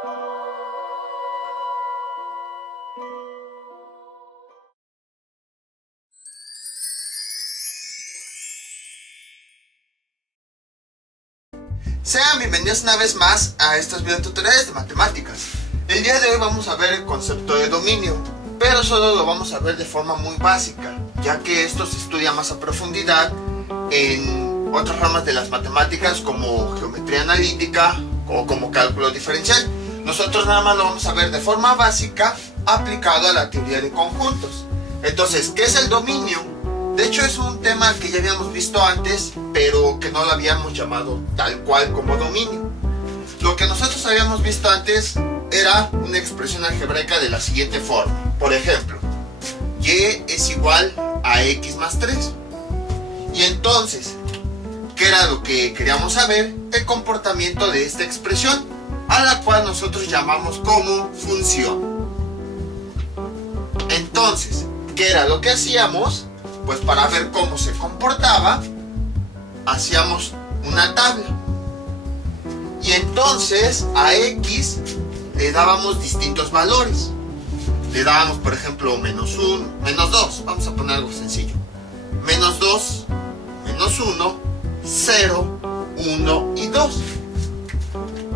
Sean bienvenidos una vez más a estos videotutoriales de matemáticas. El día de hoy vamos a ver el concepto de dominio, pero solo lo vamos a ver de forma muy básica, ya que esto se estudia más a profundidad en otras ramas de las matemáticas como geometría analítica o como cálculo diferencial. Nosotros nada más lo vamos a ver de forma básica aplicado a la teoría de conjuntos. Entonces, ¿qué es el dominio? De hecho es un tema que ya habíamos visto antes, pero que no lo habíamos llamado tal cual como dominio. Lo que nosotros habíamos visto antes era una expresión algebraica de la siguiente forma. Por ejemplo, y es igual a x más 3. Y entonces, ¿qué era lo que queríamos saber? El comportamiento de esta expresión, a la cual nosotros llamamos como función. Entonces, ¿qué era lo que hacíamos? Pues para ver cómo se comportaba, hacíamos una tabla. Y entonces a x le dábamos distintos valores. Le dábamos, por ejemplo, menos 1, menos 2. Vamos a poner algo sencillo. Menos 2, menos 1, 0, 1 y 2.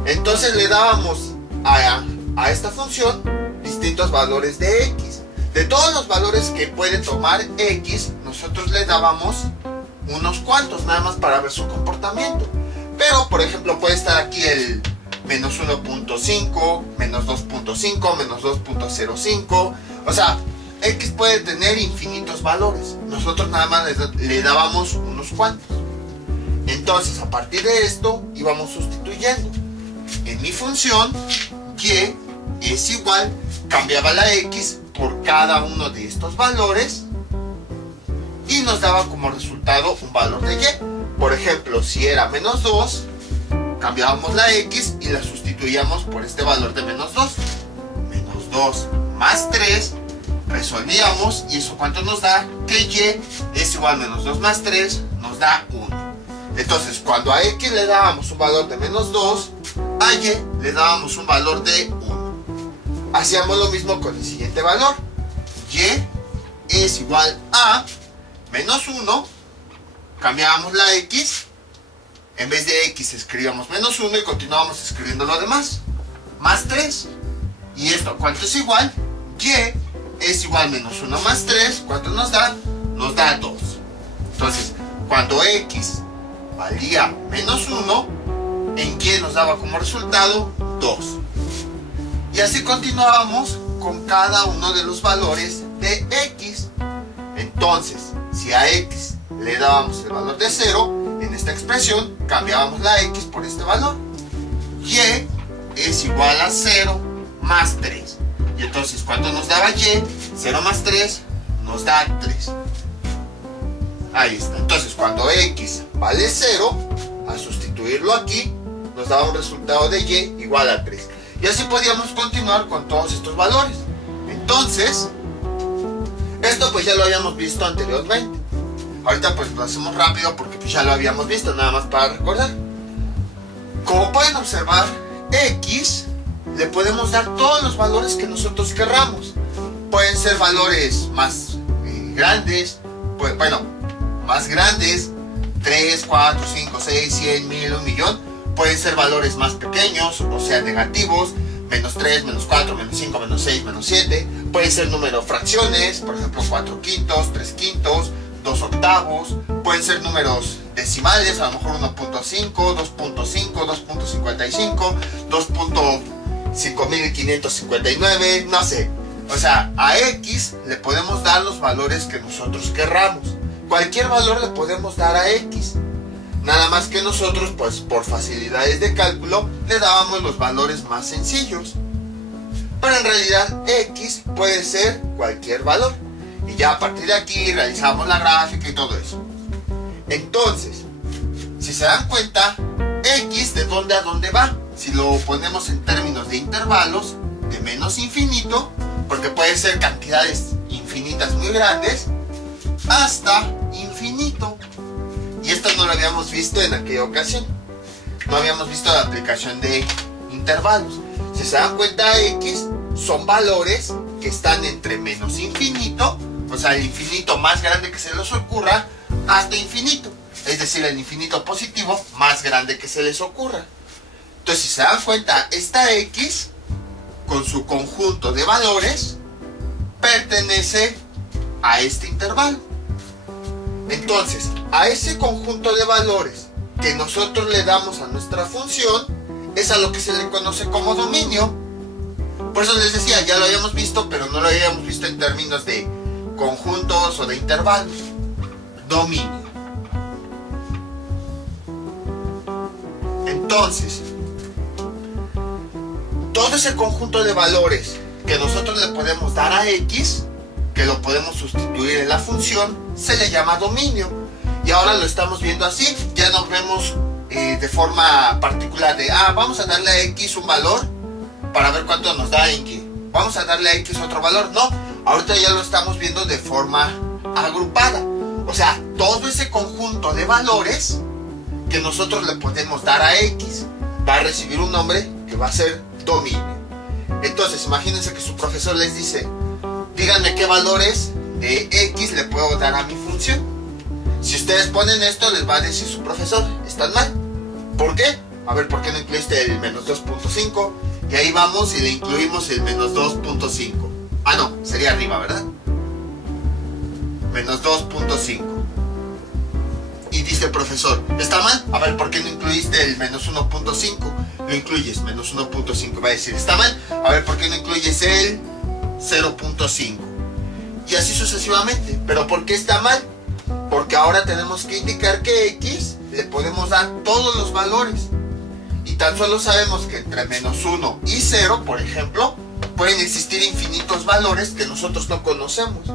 Entonces le dábamos a esta función distintos valores de x. De todos los valores que puede tomar x, nosotros le dábamos unos cuantos, nada más para ver su comportamiento. Pero, por ejemplo, puede estar aquí el menos 1.5, menos 2.5, menos 2.05. O sea, x puede tener infinitos valores. Nosotros nada más le dábamos unos cuantos. Entonces, a partir de esto, íbamos sustituyendo. En mi función, y es igual, cambiaba la x por cada uno de estos valores y nos daba como resultado un valor de y. Por ejemplo, si era menos 2, cambiábamos la x y la sustituíamos por este valor de menos 2. Menos 2 más 3, resolvíamos, y eso ¿cuánto nos da? Que y es igual a menos 2 más 3, nos da 1. Entonces, cuando a x le dábamos un valor de menos 2, a y le dábamos un valor de 1. Hacíamos lo mismo con el siguiente valor. Y es igual a menos 1. Cambiábamos la x. En vez de x escribíamos menos 1 y continuábamos escribiendo lo demás. Más 3. ¿Y esto cuánto es igual? Y es igual a menos 1 más 3. ¿Cuánto nos da? Nos da 2. Entonces, cuando x valía menos 1, en y nos daba como resultado 2. Y así continuábamos con cada uno de los valores de x. Entonces, si a x le dábamos el valor de 0, en esta expresión cambiábamos la x por este valor. Y es igual a 0 más 3. Y entonces, ¿cuánto nos daba y? 0 más 3 nos da 3. Ahí está. Entonces, cuando x vale 0, al sustituirlo aquí, nos daba un resultado de y igual a 3. Y así podíamos continuar con todos estos valores. Entonces, esto pues ya lo habíamos visto anteriormente. Ahorita pues lo hacemos rápido porque pues ya lo habíamos visto, nada más para recordar. Como pueden observar, x le podemos dar todos los valores que nosotros querramos. Pueden ser valores más grandes, pues, más grandes, 3, 4, 5, 6, 100, 1000, 1.000.000. Pueden ser valores más pequeños, o sea, negativos, menos 3, menos 4, menos 5, menos 6, menos 7. Pueden ser números fracciones, por ejemplo, 4 quintos, 3 quintos, 2 octavos. Pueden ser números decimales, a lo mejor 1.5, 2.5, 2.55, 2.5559, no sé. O sea, a x le podemos dar los valores que nosotros querramos. Cualquier valor le podemos dar a x. Nada más que nosotros, pues por facilidades de cálculo, le dábamos los valores más sencillos. Pero en realidad x puede ser cualquier valor. Y ya a partir de aquí realizamos la gráfica y todo eso. Entonces, si se dan cuenta, x de dónde a dónde va. Si lo ponemos en términos de intervalos, de menos infinito, porque puede ser cantidades infinitas muy grandes, hasta infinito. Y esto no lo habíamos visto en aquella ocasión. No habíamos visto la aplicación de intervalos. Si se dan cuenta, X son valores que están entre menos infinito, o sea, el infinito más grande que se les ocurra, hasta infinito. Es decir, el infinito positivo más grande que se les ocurra. Entonces, si se dan cuenta, esta X, con su conjunto de valores, pertenece a este intervalo. Entonces, a ese conjunto de valores que nosotros le damos a nuestra función, es a lo que se le conoce como dominio. Por eso les decía, ya lo habíamos visto, pero no lo habíamos visto en términos de conjuntos o de intervalos. Dominio. Entonces, todo ese conjunto de valores que nosotros le podemos dar a X, que lo podemos sustituir en la función, se le llama dominio. Y ahora lo estamos viendo así, ya nos vemos de forma particular de, vamos a darle a X un valor para ver cuánto nos da Y. Vamos a darle a X otro valor. No, ahorita ya lo estamos viendo de forma agrupada. O sea, todo ese conjunto de valores que nosotros le podemos dar a X va a recibir un nombre que va a ser dominio. Entonces, imagínense que su profesor les dice, díganme qué valores de X le puedo dar a mi función. Si ustedes ponen esto, les va a decir su profesor, están mal. ¿Por qué? A ver, ¿por qué no incluiste el menos 2.5? Y ahí vamos y le incluimos el menos 2.5. No, sería arriba, ¿verdad? Menos 2.5. Y dice el profesor, ¿está mal? A ver, ¿por qué no incluiste el menos 1.5? Lo incluyes, menos 1.5. Va a decir, ¿está mal? A ver, ¿por qué no incluyes el 0.5? Y así sucesivamente. ¿Pero por qué está mal? Porque ahora tenemos que indicar que X le podemos dar todos los valores. Y tan solo sabemos que entre menos 1 y 0, por ejemplo, pueden existir infinitos valores que nosotros no conocemos.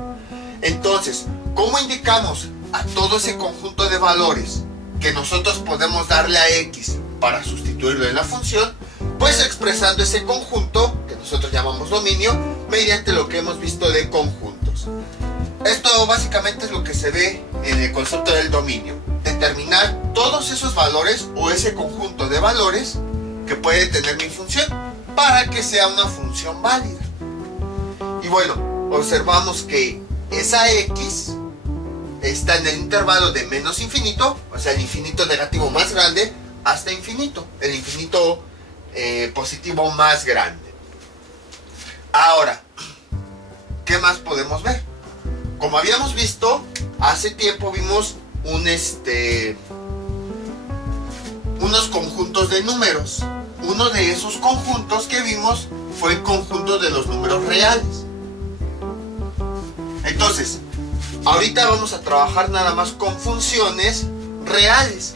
Entonces, ¿cómo indicamos a todo ese conjunto de valores que nosotros podemos darle a X para sustituirlo en la función? Pues expresando ese conjunto, que nosotros llamamos dominio, mediante lo que hemos visto de conjuntos. Esto básicamente es lo que se ve en el concepto del dominio. Determinar todos esos valores o ese conjunto de valores que puede tener mi función para que sea una función válida. Y bueno, observamos que esa X está en el intervalo de menos infinito, o sea, el infinito negativo más grande, hasta infinito, el infinito positivo más grande. Ahora, ¿qué más podemos ver? Como habíamos visto, hace tiempo vimos unos conjuntos de números. Uno de esos conjuntos que vimos fue el conjunto de los números reales. Entonces, ahorita vamos a trabajar nada más con funciones reales.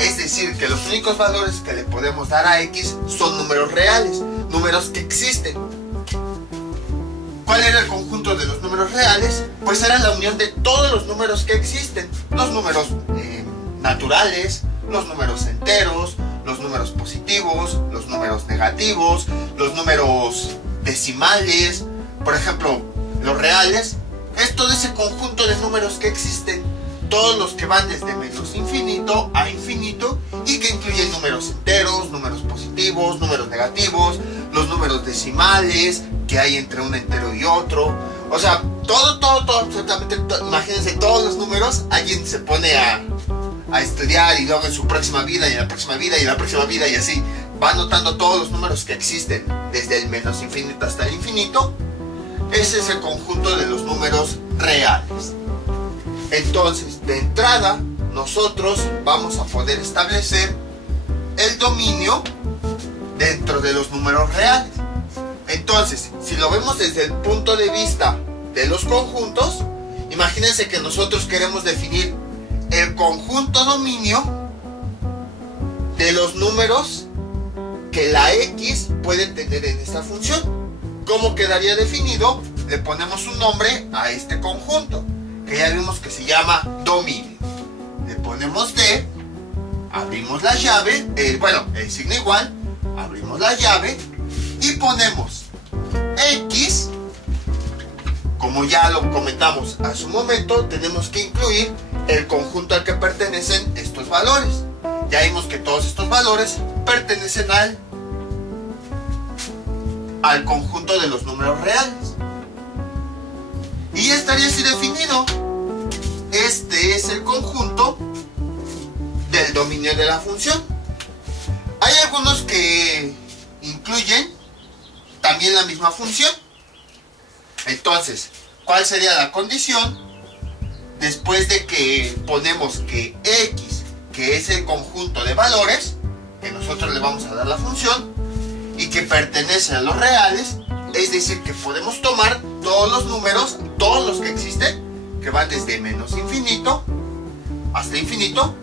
Es decir, que los únicos valores que le podemos dar a X son números reales, números que existen. ¿Cuál era el conjunto de los números reales? Pues era la unión de todos los números que existen. Los números naturales, los números enteros, los números positivos, los números negativos, los números decimales. Por ejemplo, los reales es todo ese conjunto de números que existen, todos los que van desde menos infinito a infinito y que incluyen números enteros, números positivos, números negativos, los números decimales que hay entre un entero y otro. O sea, todo, absolutamente todo. Imagínense todos los números, alguien se pone a estudiar y luego en su próxima vida y en la próxima vida y en la próxima vida y así va anotando todos los números que existen desde el menos infinito hasta el infinito. Ese es el conjunto de los números reales. Entonces, de entrada, nosotros vamos a poder establecer el dominio dentro de los números reales. Entonces, si lo vemos desde el punto de vista de los conjuntos, imagínense que nosotros queremos definir el conjunto dominio de los números que la X puede tener en esta función. ¿Cómo quedaría definido? Le ponemos un nombre a este conjunto, que ya vimos que se llama dominio. Le ponemos D, abrimos la llave, el signo igual, abrimos la llave y ponemos X. Como ya lo comentamos hace un momento, tenemos que incluir el conjunto al que pertenecen estos valores. Ya vimos que todos estos valores pertenecen al al conjunto de los números reales. Y ya estaría así definido. Este es el conjunto del dominio de la función. Hay algunos que incluyen también la misma función. Entonces, ¿cuál sería la condición? Después de que ponemos que x, que es el conjunto de valores, que nosotros le vamos a dar la función, y que pertenece a los reales, es decir, que podemos tomar todos los números, todos los que existen, que van desde menos infinito hasta infinito.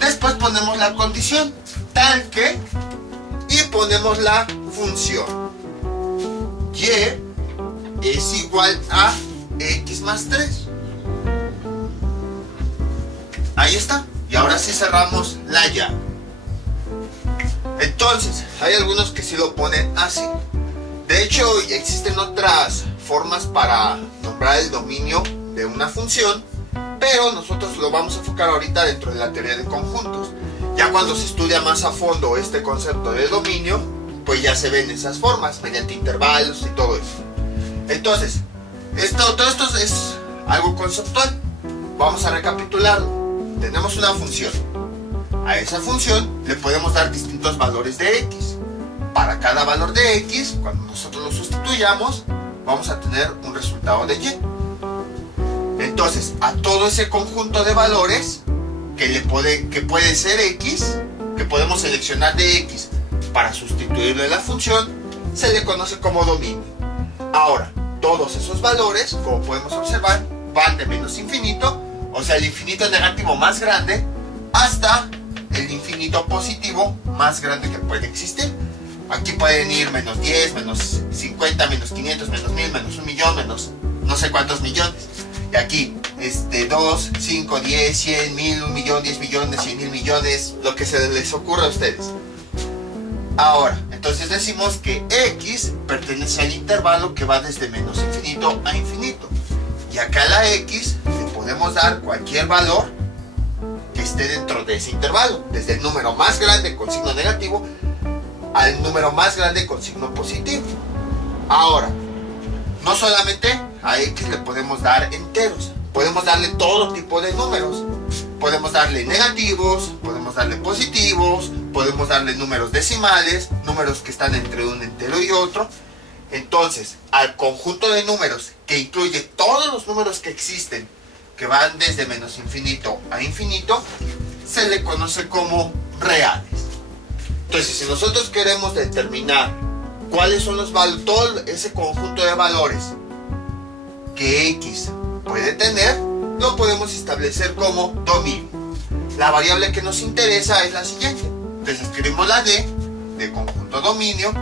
Después ponemos la condición, tal que, y ponemos la función. Y es igual a x más 3. Ahí está. Y ahora sí cerramos la llave. Entonces, hay algunos que sí lo ponen así. De hecho, existen otras formas para nombrar el dominio de una función, pero nosotros lo vamos a enfocar ahorita dentro de la teoría de conjuntos. Ya cuando se estudia más a fondo este concepto de dominio, pues ya se ven esas formas, mediante intervalos y todo eso. Entonces, todo esto es algo conceptual. Vamos a recapitularlo. Tenemos una función. A esa función le podemos dar distintos valores de x. Para cada valor de x, cuando nosotros lo sustituyamos, vamos a tener un resultado de y. Entonces, a todo ese conjunto de valores que puede ser x, que podemos seleccionar de x para sustituirlo en la función, se le conoce como dominio. Ahora, todos esos valores, como podemos observar, van de menos infinito, o sea, el infinito negativo más grande, hasta el infinito positivo más grande que puede existir. Aquí pueden ir menos 10, menos 50, menos 500, menos 1000, menos 1 millón, menos no sé cuántos millones. Y aquí, 2, 5, 10, 100, 1000, 1 millón, 10 millones, 100 mil millones, lo que se les ocurra a ustedes. Ahora, entonces decimos que x pertenece al intervalo que va desde menos infinito a infinito. Y acá a la x le podemos dar cualquier valor que esté dentro de ese intervalo, desde el número más grande con signo negativo al número más grande con signo positivo. Ahora, no solamente a x le podemos dar enteros, podemos darle todo tipo de números. Podemos darle negativos, podemos darle positivos, podemos darle números decimales, números que están entre un entero y otro. Entonces, al conjunto de números que incluye todos los números que existen, que van desde menos infinito a infinito, se le conoce como reales. Entonces, si nosotros queremos determinar cuáles son los valores, todo ese conjunto de valores que x puede tener, lo podemos establecer como dominio. La variable que nos interesa es la siguiente. Entonces escribimos la d de conjunto dominio,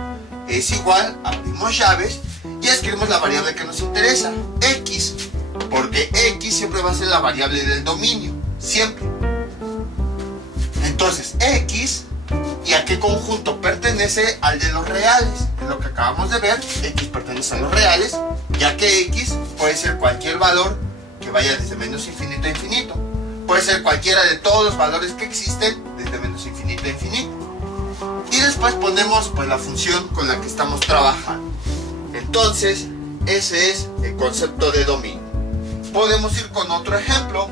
es igual, abrimos llaves y escribimos la variable que nos interesa, x, porque x siempre va a ser la variable del dominio, siempre. Entonces x, ¿y a qué conjunto pertenece? Al de los reales. Es lo que acabamos de ver, x pertenece a los reales, ya que x puede ser cualquier valor que vaya desde menos infinito a infinito. Puede ser cualquiera de todos los valores que existen desde menos infinito a infinito. Y después ponemos pues la función con la que estamos trabajando. Entonces, ese es el concepto de dominio. Podemos ir con otro ejemplo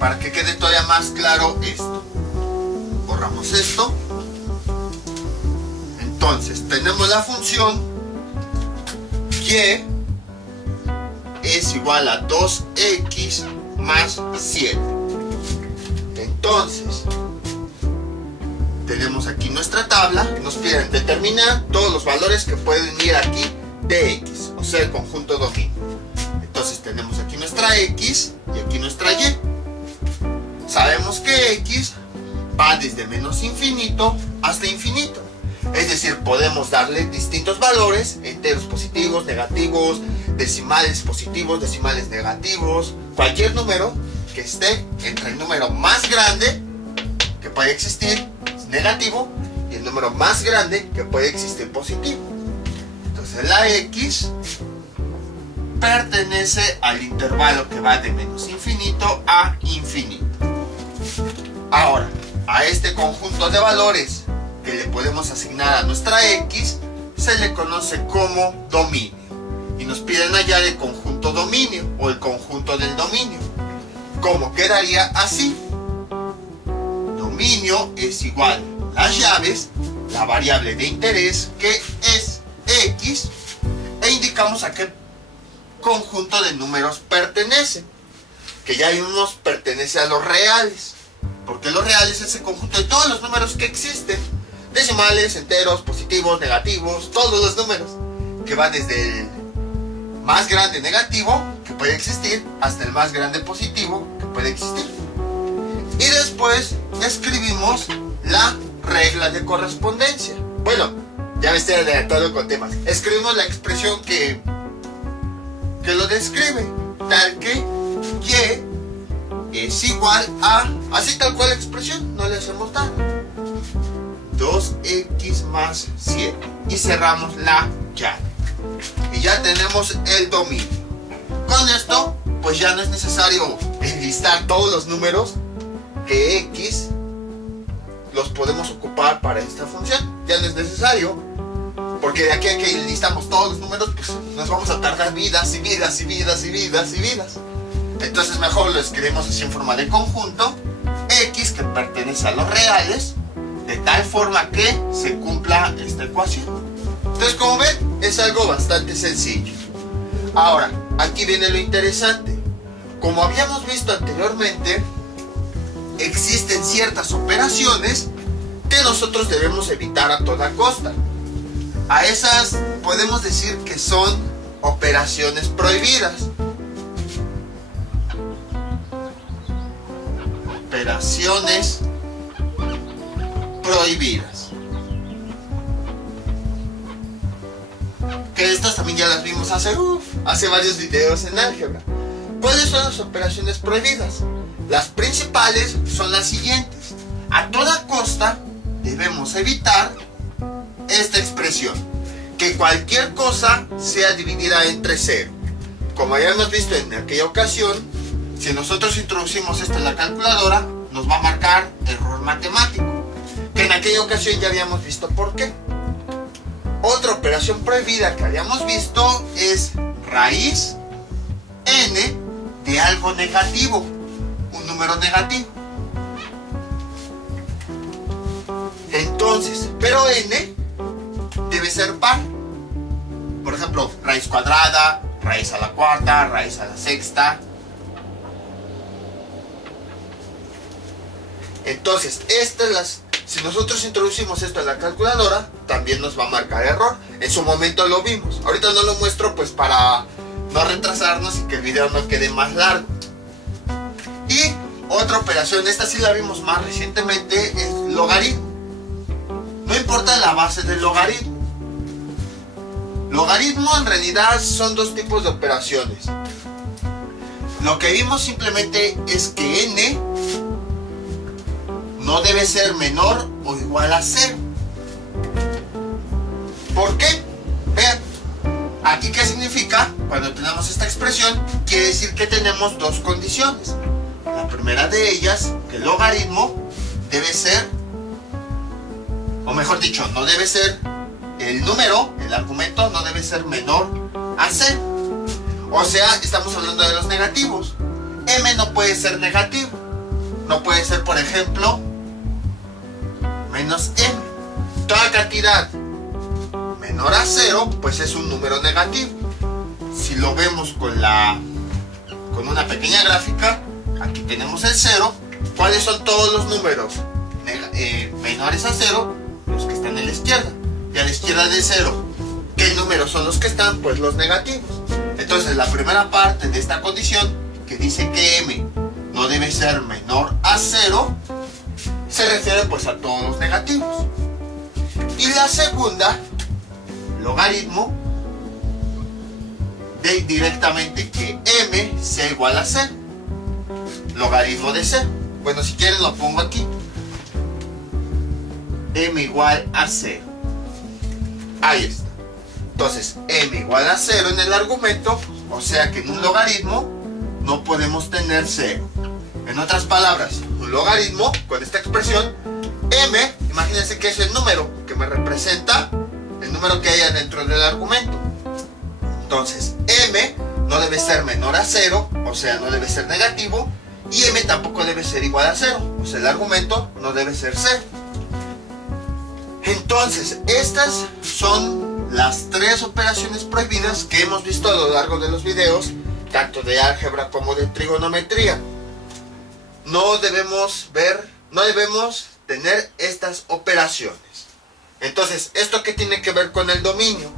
para que quede todavía más claro esto. Borramos esto. Entonces, tenemos la función y es igual a 2x más 7. Entonces, tenemos aquí nuestra tabla. Nos piden determinar todos los valores que pueden ir aquí de x, o sea, el conjunto dominio. Entonces, tenemos aquí nuestra x y aquí nuestra y. Sabemos que x va desde menos infinito hasta infinito. Es decir, podemos darle distintos valores, enteros positivos, negativos, decimales positivos, decimales negativos, cualquier número que esté entre el número más grande que puede existir, negativo, y el número más grande que puede existir, positivo. Entonces la x pertenece al intervalo que va de menos infinito a infinito. Ahora, a este conjunto de valores que le podemos asignar a nuestra X se le conoce como dominio. Y nos piden hallar el conjunto dominio o el conjunto del dominio. ¿Cómo quedaría así? Dominio es igual a las llaves, la variable de interés que es X, e indicamos a qué conjunto de números pertenece. Que ya vimos pertenece a los reales, porque los reales es el conjunto de todos los números que existen, decimales, enteros, positivos, negativos, todos los números, que va desde el más grande negativo que puede existir hasta el más grande positivo que puede existir. Y después escribimos la regla de correspondencia. Bueno, ya me estoy adelantando con temas. Escribimos la expresión que lo describe, tal que Y es igual a, así tal cual la expresión, no le hacemos nada, 2x más 7, y cerramos la llave y ya tenemos el dominio. Con esto pues ya no es necesario enlistar todos los números que X los podemos ocupar para esta función, ya no es necesario, porque de aquí a que listamos todos los números pues nos vamos a tardar vidas y vidas y vidas y vidas y vidas. Entonces mejor lo escribimos así en forma de conjunto, X que pertenece a los reales, de tal forma que se cumpla esta ecuación. Entonces, como ven, es algo bastante sencillo. Ahora, aquí viene lo interesante. Como habíamos visto anteriormente, existen ciertas operaciones que nosotros debemos evitar a toda costa. A esas podemos decir que son operaciones prohibidas. Operaciones prohibidas. Que estas también ya las vimos hace varios videos en álgebra. ¿Cuáles son las operaciones prohibidas? Las principales son las siguientes. A toda costa debemos evitar esta expresión, que cualquier cosa sea dividida entre 0. Como ya hemos visto en aquella ocasión, si nosotros introducimos esto en la calculadora, nos va a marcar error matemático, que en aquella ocasión ya habíamos visto por qué. Otra operación prohibida que habíamos visto es raíz n de algo negativo, un número negativo. Entonces, pero n debe ser par. Por ejemplo, raíz cuadrada, raíz a la cuarta, raíz a la sexta. Entonces, si nosotros introducimos esto en la calculadora, también nos va a marcar error. En su momento lo vimos. Ahorita no lo muestro pues para no retrasarnos y que el video no quede más largo. Y otra operación, esta sí la vimos más recientemente, es logaritmo. No importa la base del logaritmo. Logaritmo en realidad son dos tipos de operaciones. Lo que vimos simplemente es que n no debe ser menor o igual a 0. ¿Por qué? Vean, aquí qué significa cuando tenemos esta expresión. Quiere decir que tenemos dos condiciones. La primera de ellas, que el logaritmo debe ser, o mejor dicho, no debe ser el número, el argumento no debe ser menor a 0. O sea, estamos hablando de los negativos. M no puede ser negativo. No puede ser, por ejemplo, menos m. Toda cantidad menor a 0 pues es un número negativo. Si lo vemos con una pequeña gráfica, aquí tenemos el 0. ¿Cuáles son todos los números menores a 0? Los que están en la izquierda. Y a la izquierda de 0, ¿qué números son los que están? Pues los negativos. Entonces la primera parte de esta condición, que dice que m no debe ser menor a 0, se refiere pues a todos los negativos. Y la segunda, logaritmo, de directamente que m sea igual a 0. Logaritmo de 0. Bueno, si quieren lo pongo aquí. M igual a 0. Ahí está. Entonces, m igual a 0 en el argumento, o sea que en un logaritmo no podemos tener 0. En otras palabras, un logaritmo con esta expresión M, imagínense que es el número que me representa el número que haya dentro del argumento. Entonces, M no debe ser menor a 0, o sea, no debe ser negativo, y M tampoco debe ser igual a 0, o sea, el argumento no debe ser 0. Entonces, estas son las tres operaciones prohibidas que hemos visto a lo largo de los videos, tanto de álgebra como de trigonometría. No debemos tener estas operaciones. Entonces, ¿esto qué tiene que ver con el dominio?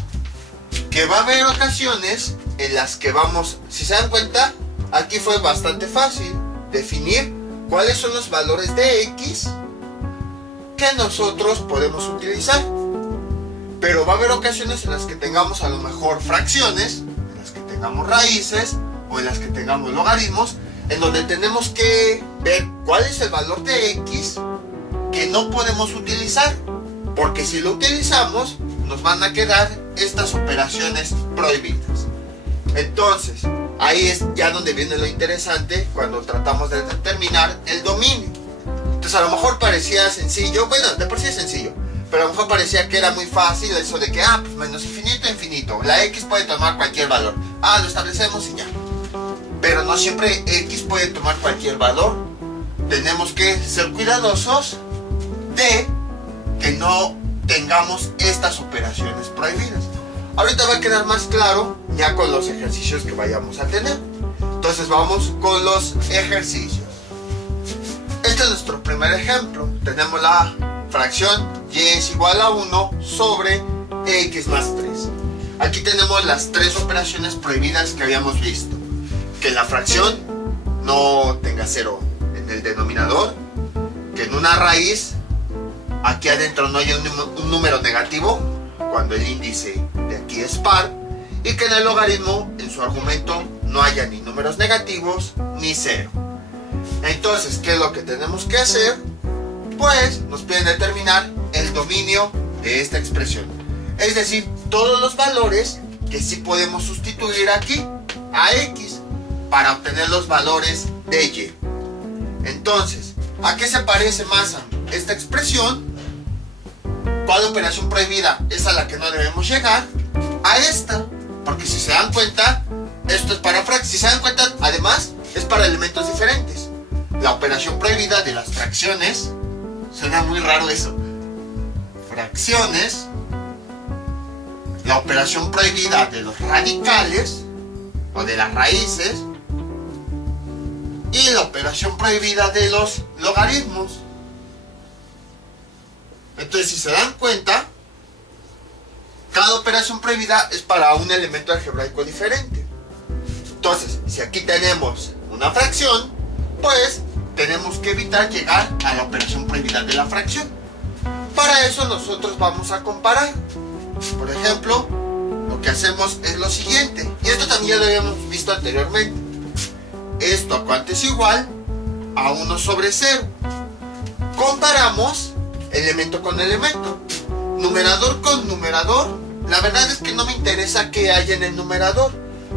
Que va a haber ocasiones en las que vamos, si se dan cuenta, aquí fue bastante fácil definir cuáles son los valores de X que nosotros podemos utilizar. Pero va a haber ocasiones en las que tengamos a lo mejor fracciones, en las que tengamos raíces o en las que tengamos logaritmos, en donde tenemos que ver cuál es el valor de X que no podemos utilizar, porque si lo utilizamos nos van a quedar estas operaciones prohibidas. Entonces, ahí es ya donde viene lo interesante cuando tratamos de determinar el dominio. Entonces a lo mejor parecía sencillo, bueno, de por sí es sencillo, pero a lo mejor parecía que era muy fácil eso de que, pues menos infinito, infinito, la X puede tomar cualquier valor, lo establecemos y ya. Pero no siempre X puede tomar cualquier valor. Tenemos que ser cuidadosos de que no tengamos estas operaciones prohibidas. Ahorita va a quedar más claro ya con los ejercicios que vayamos a tener. Entonces vamos con los ejercicios. Este es nuestro primer ejemplo. Tenemos la fracción y es igual a 1 sobre x más 3. Aquí tenemos las tres operaciones prohibidas que habíamos visto. Que en la fracción no tenga 0 en el denominador, que en una raíz aquí adentro no haya un número negativo cuando el índice de aquí es par, y que en el logaritmo en su argumento no haya ni números negativos ni 0. Entonces, ¿qué es lo que tenemos que hacer? Pues nos piden determinar el dominio de esta expresión, es decir, todos los valores que sí podemos sustituir aquí a X para obtener los valores de Y. Entonces, ¿a qué se parece más esta expresión? ¿Cuál operación prohibida es a la que no debemos llegar? A esta, porque si se dan cuenta, esto es para fracciones. Si se dan cuenta, además, es para elementos diferentes. La operación prohibida de las fracciones, suena muy raro eso. Fracciones. La operación prohibida de los radicales o de las raíces. Y la operación prohibida de los logaritmos. Entonces, si se dan cuenta, cada operación prohibida es para un elemento algebraico diferente. Entonces, si aquí tenemos una fracción, pues tenemos que evitar llegar a la operación prohibida de la fracción. Para eso nosotros vamos a comparar. Por ejemplo, lo que hacemos es lo siguiente, y esto también ya lo habíamos visto anteriormente. Esto a cuánto es igual a 1 sobre 0. Comparamos elemento con elemento, numerador con numerador. La verdad es que no me interesa qué hay en el numerador,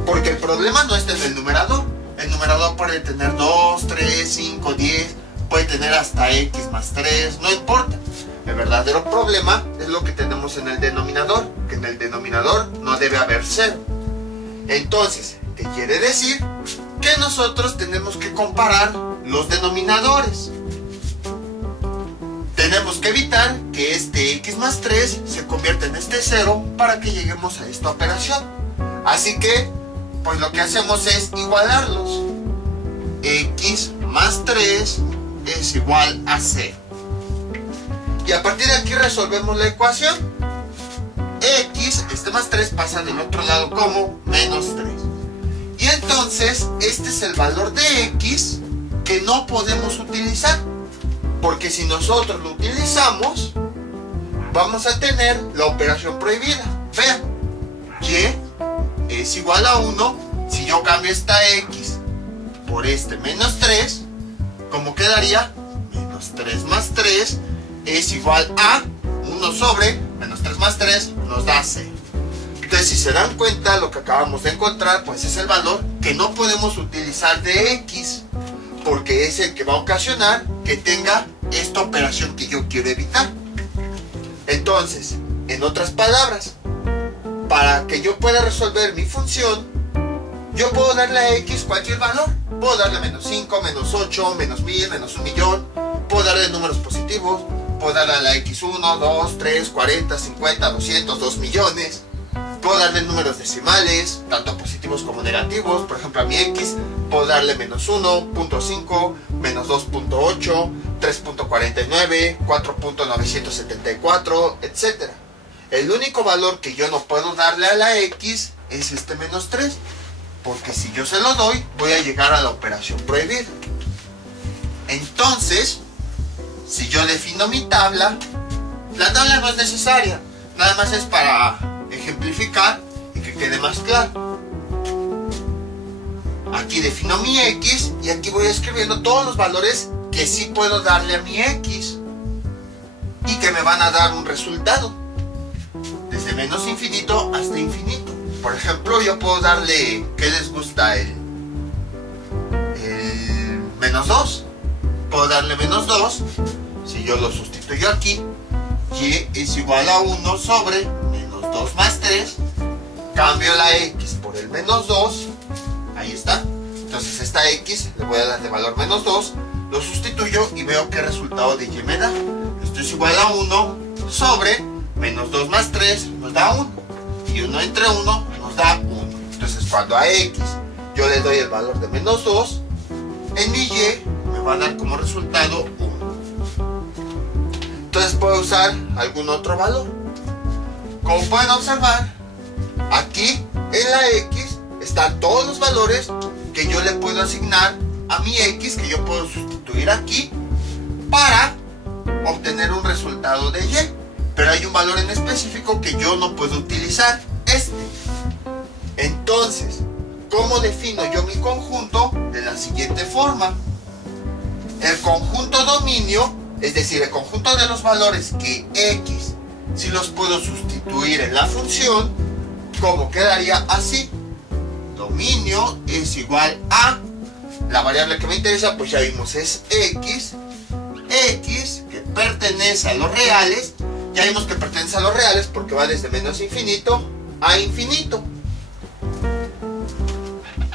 porque el problema no está en el numerador. El numerador puede tener 2, 3, 5, 10, puede tener hasta x más 3, no importa. El verdadero problema es lo que tenemos en el denominador, que en el denominador no debe haber 0. Entonces, ¿qué quiere decir? Que nosotros tenemos que comparar los denominadores. Tenemos que evitar que este x más 3 se convierta en este 0 para que lleguemos a esta operación. Así que, pues lo que hacemos es igualarlos. X más 3 es igual a 0. Y a partir de aquí resolvemos la ecuación. X, este más 3 pasa del otro lado como menos 3. Y entonces, este es el valor de X que no podemos utilizar. Porque si nosotros lo utilizamos, vamos a tener la operación prohibida. Vean, Y es igual a 1. Si yo cambio esta X por este menos 3, ¿cómo quedaría? Menos 3 más 3 es igual a 1 sobre menos 3 más 3 nos da 0. Entonces, si se dan cuenta, lo que acabamos de encontrar, pues es el valor que no podemos utilizar de X, porque es el que va a ocasionar que tenga esta operación que yo quiero evitar. Entonces, en otras palabras, para que yo pueda resolver mi función, yo puedo darle a X cualquier valor. Puedo darle menos 5, menos 8, menos 1000, menos 1.000.000. Puedo darle números positivos. Puedo darle a la X1, 2, 3, 40, 50, 200, 2 millones. Puedo darle números decimales, tanto positivos como negativos. Por ejemplo, a mi X puedo darle menos 1, 0.5, menos 2.8, 3.49, 4.974, etc. El único valor que yo no puedo darle a la X es este menos 3. Porque si yo se lo doy, voy a llegar a la operación prohibida. Entonces, si yo defino mi tabla, la tabla no es necesaria. Nada más es para ejemplificar y que quede más claro. Aquí defino mi X y aquí voy escribiendo todos los valores que sí puedo darle a mi X y que me van a dar un resultado. Desde menos infinito hasta infinito. Por ejemplo, yo puedo darle, ¿qué les gusta? El menos 2. Puedo darle menos 2. Si yo lo sustituyo aquí, y es igual a 1 sobre menos 2 más 3. Cambio la X por el menos 2. Ahí está. Entonces esta X le voy a dar de valor menos 2. Lo sustituyo y veo qué resultado de Y me da. Esto es igual a 1 sobre menos 2 más 3 nos da 1. Y 1 entre 1 nos da 1. Entonces cuando a X yo le doy el valor de menos 2, en mi Y me va a dar como resultado 1. Entonces puedo usar algún otro valor. Como pueden observar, aquí en la X están todos los valores que yo le puedo asignar a mi X, que yo puedo sustituir aquí para obtener un resultado de Y. Pero hay un valor en específico que yo no puedo utilizar, este. Entonces, ¿cómo defino yo mi conjunto? De la siguiente forma. El conjunto dominio, es decir, el conjunto de los valores que X, si los puedo sustituir en la función, ¿cómo quedaría? Así. Dominio es igual a, la variable que me interesa, pues ya vimos, es X. X, que pertenece a los reales. Ya vimos que pertenece a los reales porque va desde menos infinito a infinito.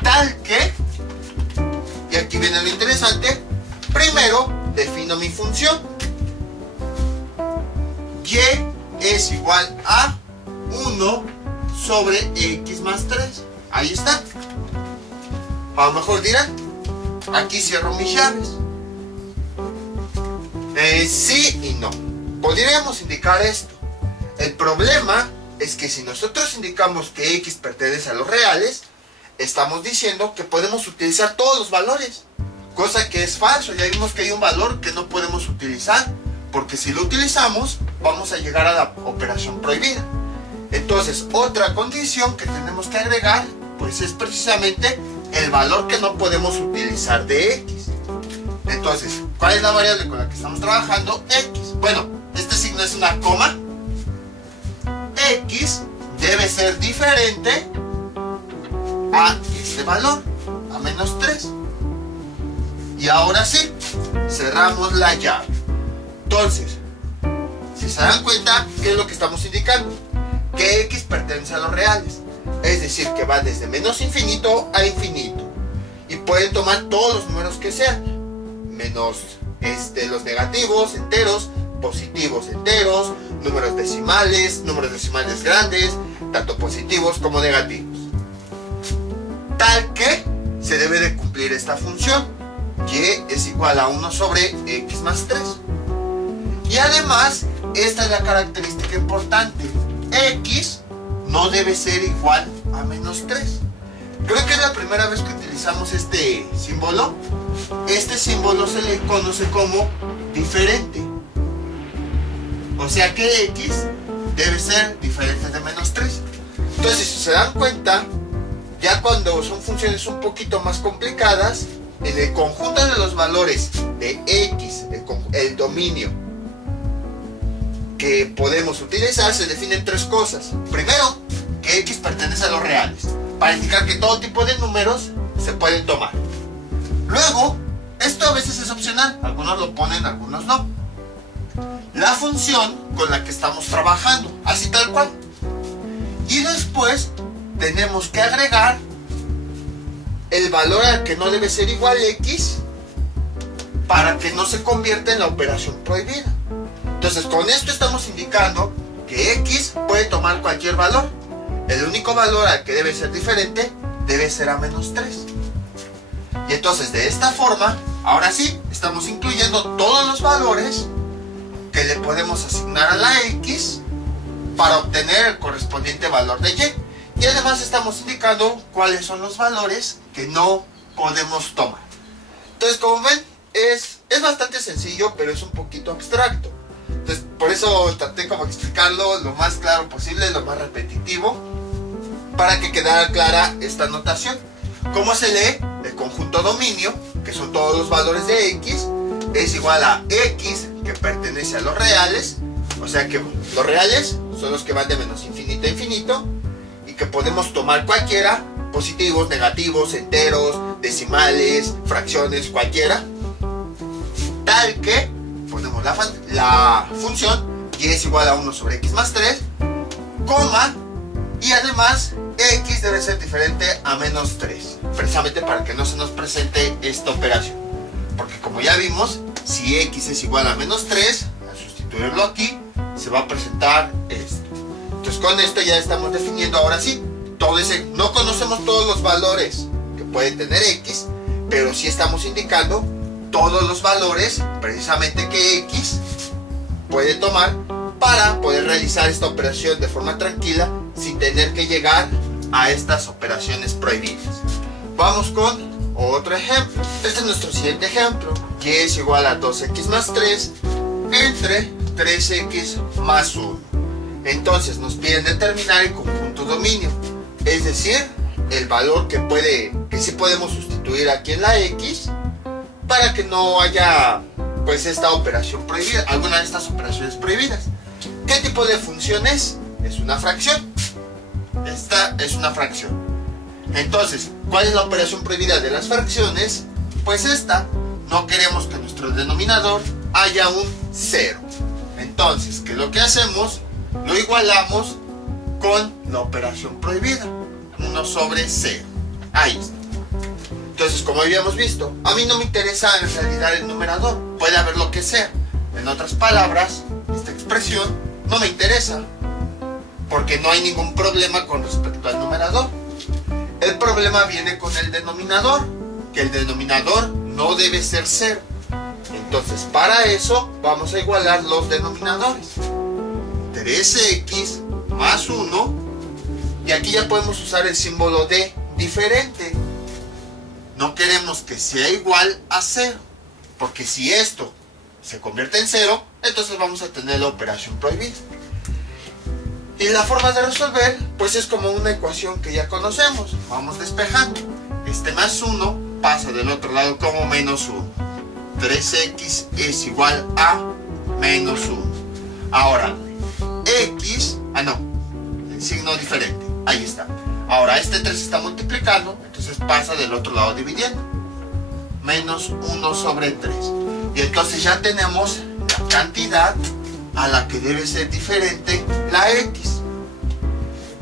Tal que, y aquí viene lo interesante, primero defino mi función. Y es igual a 1 sobre X más 3. Ahí está. A lo mejor dirán, aquí cierro mis llaves. Sí y no. Podríamos indicar esto. El problema es que si nosotros indicamos que X pertenece a los reales, estamos diciendo que podemos utilizar todos los valores, cosa que es falso. Ya vimos que hay un valor que no podemos utilizar, porque si lo utilizamos vamos a llegar a la operación prohibida. Entonces, otra condición que tenemos que agregar, pues es precisamente el valor que no podemos utilizar de X. Entonces, ¿cuál es la variable con la que estamos trabajando? X. Bueno, este signo es una coma. X debe ser diferente a este valor, a menos 3. Y ahora sí, cerramos la llave. Entonces, si se dan cuenta, ¿qué es lo que estamos indicando? Que X pertenece a los reales. Es decir, que va desde menos infinito a infinito. Y pueden tomar todos los números que sean. Menos los negativos, enteros, positivos, enteros, números decimales grandes, tanto positivos como negativos. Tal que se debe de cumplir esta función. Y es igual a 1 sobre X más 3. Y además, esta es la característica importante. X no debe ser igual a menos 3. Creo que es la primera vez que utilizamos este símbolo. Este símbolo se le conoce como diferente. O sea que X debe ser diferente de menos 3. Entonces, si se dan cuenta, ya cuando son funciones un poquito más complicadas, en el conjunto de los valores de X, el dominio que podemos utilizar, se definen tres cosas. Primero, que X pertenece a los reales, para indicar que todo tipo de números se pueden tomar. Luego, Esto a veces es opcional, algunos lo ponen, algunos no. La función con la que estamos trabajando, así tal cual. Y después tenemos que agregar el valor al que no debe ser igual x para que no se convierta en la operación prohibida. Entonces con esto estamos indicando que x puede tomar cualquier valor. El único valor al que debe ser diferente debe ser a menos 3. Y entonces de esta forma, ahora sí, estamos incluyendo todos los valores que le podemos asignar a la x para obtener el correspondiente valor de y. Y además estamos indicando cuáles son los valores que no podemos tomar. Entonces, como ven, es bastante sencillo, pero es un poquito abstracto. Entonces, por eso traté como explicarlo lo más claro posible, lo más repetitivo, para que quedara clara esta notación. ¿Cómo se lee? El conjunto dominio, que son todos los valores de x, es igual a x que pertenece a los reales, o sea que los reales son los que van de menos infinito a infinito, y que podemos tomar cualquiera, positivos, negativos, enteros, decimales, fracciones, cualquiera, tal que ponemos la función y es igual a 1 sobre x más 3, coma, y además x debe ser diferente a menos 3, precisamente para que no se nos presente esta operación, porque como ya vimos, si x es igual a menos 3, al sustituirlo aquí, se va a presentar esto. Entonces con esto ya estamos definiendo ahora sí, todo ese, no conocemos todos los valores que puede tener x, pero sí estamos indicando todos los valores precisamente que x puede tomar para poder realizar esta operación de forma tranquila sin tener que llegar a estas operaciones prohibidas. Vamos con otro ejemplo. Este es nuestro siguiente ejemplo, y es igual a 2x más 3 entre 3x más 1. Entonces nos piden determinar el conjunto dominio, es decir, el valor que sí podemos sustituir aquí en la x para que no haya pues esta operación prohibida, alguna de estas operaciones prohibidas. ¿Qué tipo de función es? Es una fracción. Esta es una fracción. Entonces, ¿cuál es la operación prohibida de las fracciones? Pues esta, no queremos que en nuestro denominador haya un 0. Entonces, ¿qué es lo que hacemos? Lo igualamos con la operación prohibida, 1 sobre 0. Ahí está. Entonces, como habíamos visto, a mí no me interesa en realidad el numerador, puede haber lo que sea. En otras palabras, esta expresión no me interesa, porque no hay ningún problema con respecto al numerador. El problema viene con el denominador, que el denominador no debe ser 0. Entonces, para eso vamos a igualar los denominadores. 3x más 1, y aquí ya podemos usar el símbolo de diferente. No queremos que sea igual a 0, porque si esto se convierte en 0, entonces vamos a tener la operación prohibida. Y la forma de resolver, pues es como una ecuación que ya conocemos. Vamos despejando. Este más 1 pasa del otro lado como menos 1. 3x es igual a menos 1. Ahora, x, el signo diferente, ahí está. Ahora este 3 está multiplicando, entonces pasa del otro lado dividiendo. Menos 1 sobre 3. Y entonces ya tenemos la cantidad a la que debe ser diferente la x.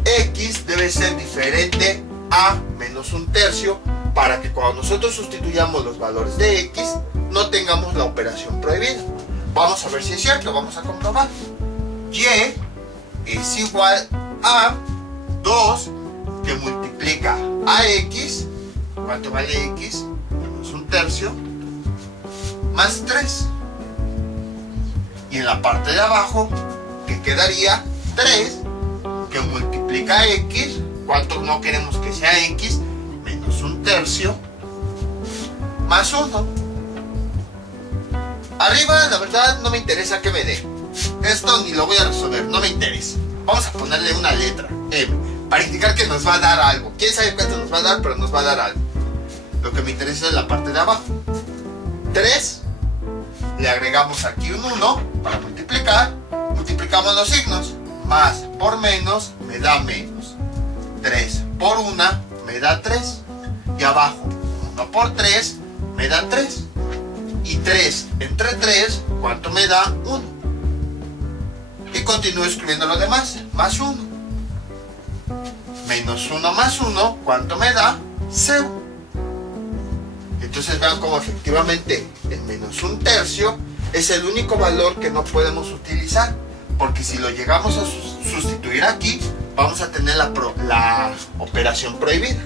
X debe ser diferente a menos 1/3 para que cuando nosotros sustituyamos los valores de x no tengamos la operación prohibida. Vamos a ver si es cierto, vamos a comprobar. Y es igual a 2 que multiplica a x. ¿Cuánto vale x? Menos 1/3 más 3. Y en la parte de abajo, que quedaría 3 que multiplica a x. ¿Cuánto no queremos que sea x? Menos 1/3 más 1. Arriba, la verdad, no me interesa que me dé. Esto ni lo voy a resolver, no me interesa. Vamos a ponerle una letra, M, para indicar que nos va a dar algo. Quién sabe cuánto nos va a dar, pero nos va a dar algo. Lo que me interesa es la parte de abajo. 3, le agregamos aquí un 1 para multiplicar. Multiplicamos los signos. Más por menos me da menos. 3 por 1 me da 3. Y abajo, 1 por 3 me da 3. Y 3 entre 3, ¿cuánto me da? 1. Y continúo escribiendo lo demás, más 1. Menos 1 más 1, ¿cuánto me da? 0. Entonces vean cómo efectivamente el menos 1/3 es el único valor que no podemos utilizar, porque si lo llegamos a sustituir aquí, vamos a tener la operación prohibida.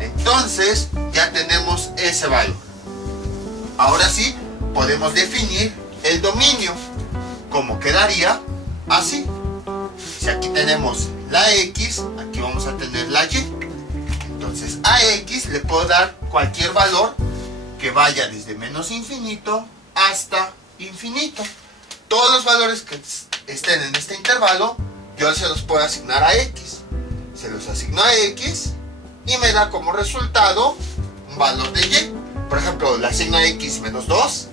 Entonces ya tenemos ese valor. Ahora sí podemos definir el dominio, como quedaría así. Si aquí tenemos la X, aquí vamos a tener la Y. Entonces a X le puedo dar cualquier valor que vaya desde menos infinito hasta infinito. Todos los valores que estén en este intervalo, yo se los puedo asignar a X. Se los asigno a X y me da como resultado un valor de Y. Por ejemplo, le asigno a X menos 2.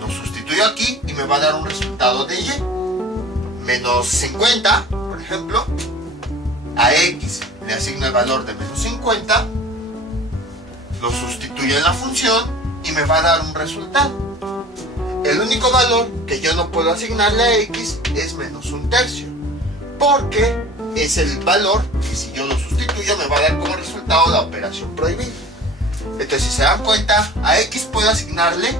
Lo sustituyo aquí y me va a dar un resultado de Y. Menos 50, por ejemplo. A X le asigno el valor de menos 50. Lo sustituyo en la función y me va a dar un resultado. El único valor que yo no puedo asignarle a X es menos 1/3, porque es el valor que si yo lo sustituyo me va a dar como resultado la operación prohibida. Entonces, si se dan cuenta, a X puedo asignarle,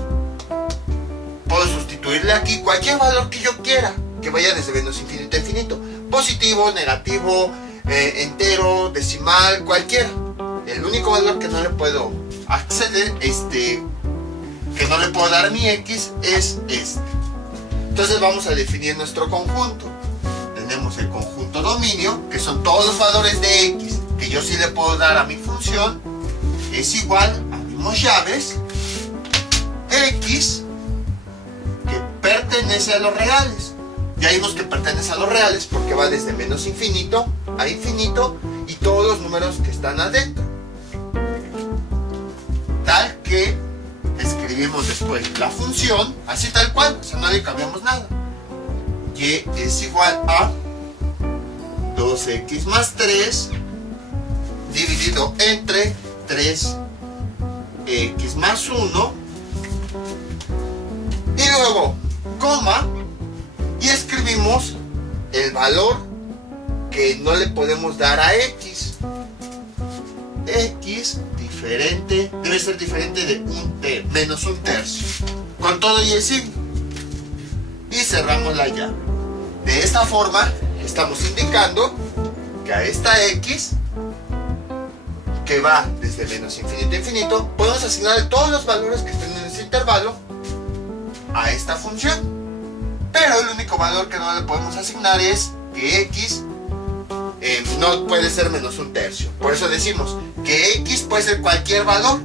puedo sustituirle aquí cualquier valor que yo quiera, que vaya desde menos infinito a infinito, positivo, negativo, entero, decimal, cualquiera. El único valor que no le puedo acceder, que no le puedo dar a mi X, es este. Entonces vamos a definir nuestro conjunto. Tenemos el conjunto dominio, que son todos los valores de X que yo sí le puedo dar a mi función, es igual a mismos llaves X que pertenece a los reales. Ya vimos que pertenece a los reales porque va desde menos infinito a infinito y todos los números que están adentro. Tal que escribimos después la función así tal cual, o sea, no le cambiamos nada. Y es igual a 2x más 3 dividido entre 3x más 1 y luego coma y escribimos el valor que no le podemos dar a X. X diferente, debe ser diferente de menos 1/3 con todo y el signo, y cerramos la llave. De esta forma estamos indicando que a esta X, que va desde menos infinito a infinito, podemos asignar todos los valores que estén en ese intervalo a esta función, pero el único valor que no le podemos asignar es que X no puede ser menos 1/3. Por eso decimos que X puede ser cualquier valor,